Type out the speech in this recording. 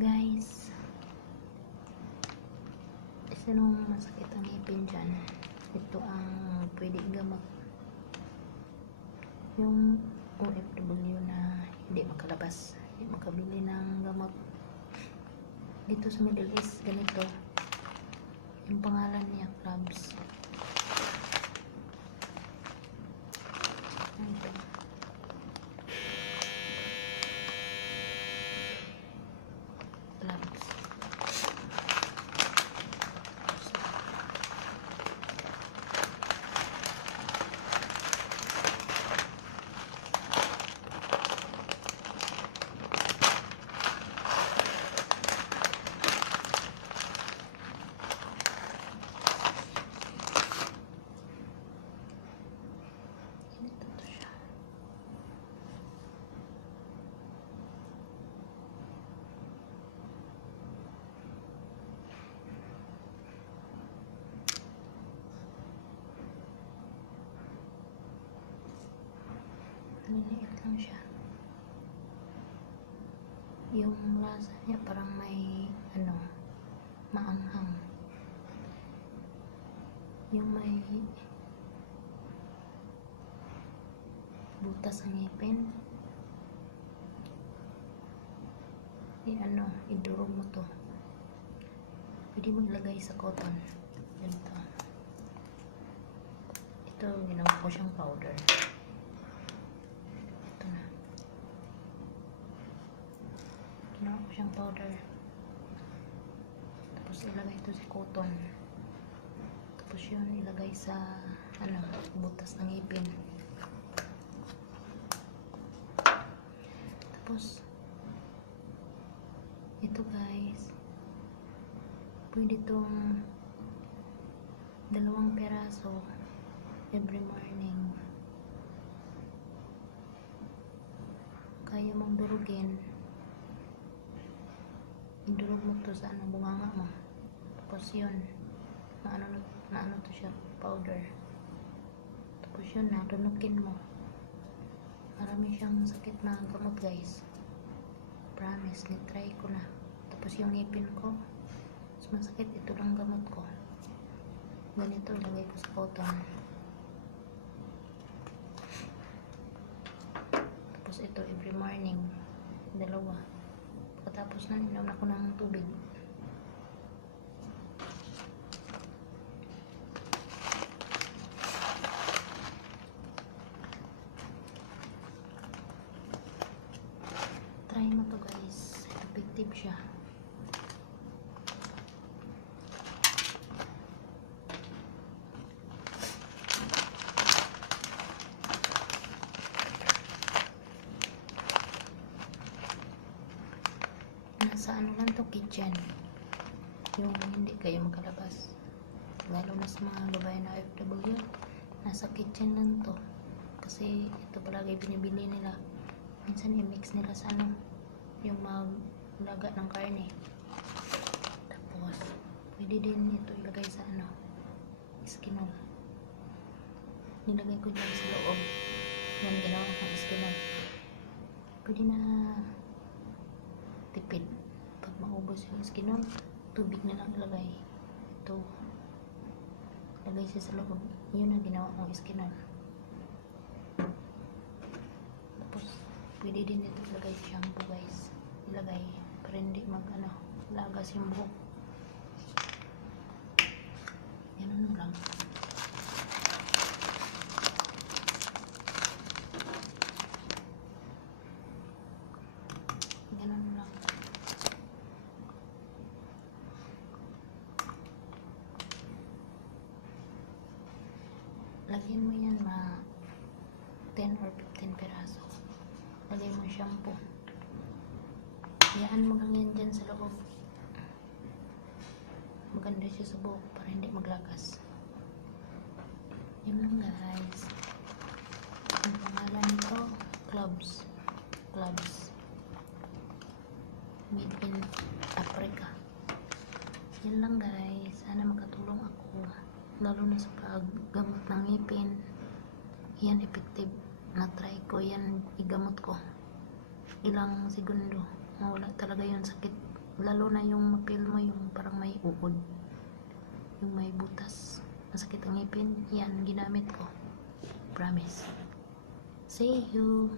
Guys, sinong masakit ang ngipin dyan? Ito ang pwede gamot. Yung OFW na hindi makalabas, hindi makabili ng gamot. Dito sa Middle East, ganito. Yung pangalan niya, Clubs. Ito. Clubs. Maliliit lang siya. Yung lasa niya parang may maanghang. Yung may butas ang ngipin. Idurog mo to. Pwede mo ilagay sa cotton. Ganito. Ito, ginawa ko siyang powder. Ginawa ko siyang powder. Tapos ilagay ito sa cotton. Tapos yun ilagay sa butas ng ngipin. Tapos ito guys, pwede itong 2 peraso every morning. Kaya mong durugin, idurog mo to sa bunganga mo. Tapos yun, na to siya, powder. Tapos yun, tunukin mo. Marami siyang sakit na gamot guys. Promise, nitry ko na. Tapos yung ngipin ko, mas masakit, ito lang gamot ko. Ganito, lagay ko sa cotton. Tapos ito, every morning, 2. Pagkatapos na, inom ako ng tubig. Try mo to guys, effective siya. Nasa lang to, kitchen. Yung hindi kayo makalabas. Lalo na sa mga babae na OFW, nasa kitchen lang to. Kasi ito palagi binibili nila. Minsan i-mix nila sa yung maglaga ng karne. Tapos pwede din ito ilagay sa eskinol. Nilagay ko dyan sa loob. Yan, ginawa kong eskinol. Pwede na tipid. Pag maubos yung eskinol, tubig na lang ilagay. Ito, lagay siya sa loob. Yun ang ginawa kong eskinol. Tapos pwede din ito ilagay shampoo guys. Ilagay para hindi lagas yung buhok. Ganun lang. Ganun lang. Lagyan mo yan 10 or 15 peraso. Lagyan mo shampoo. Hayaan mo lang yan dyan sa loob. Maganda siya sa buhok para hindi maglagas. Yun lang guys. Ang pangalan nito, Clubs. Made in Africa. Yan lang guys. Sana makatulong ako. Lalo na sa paggamot ng ngipin. Yan, effective. Na-try ko yan, igamot ko. Ilang segundo, mawala talaga yung sakit. lalo na yung mapil mo yung parang may uod, yung may butas, masakit ang ngipin, yan ginamit ko. Promise. See you.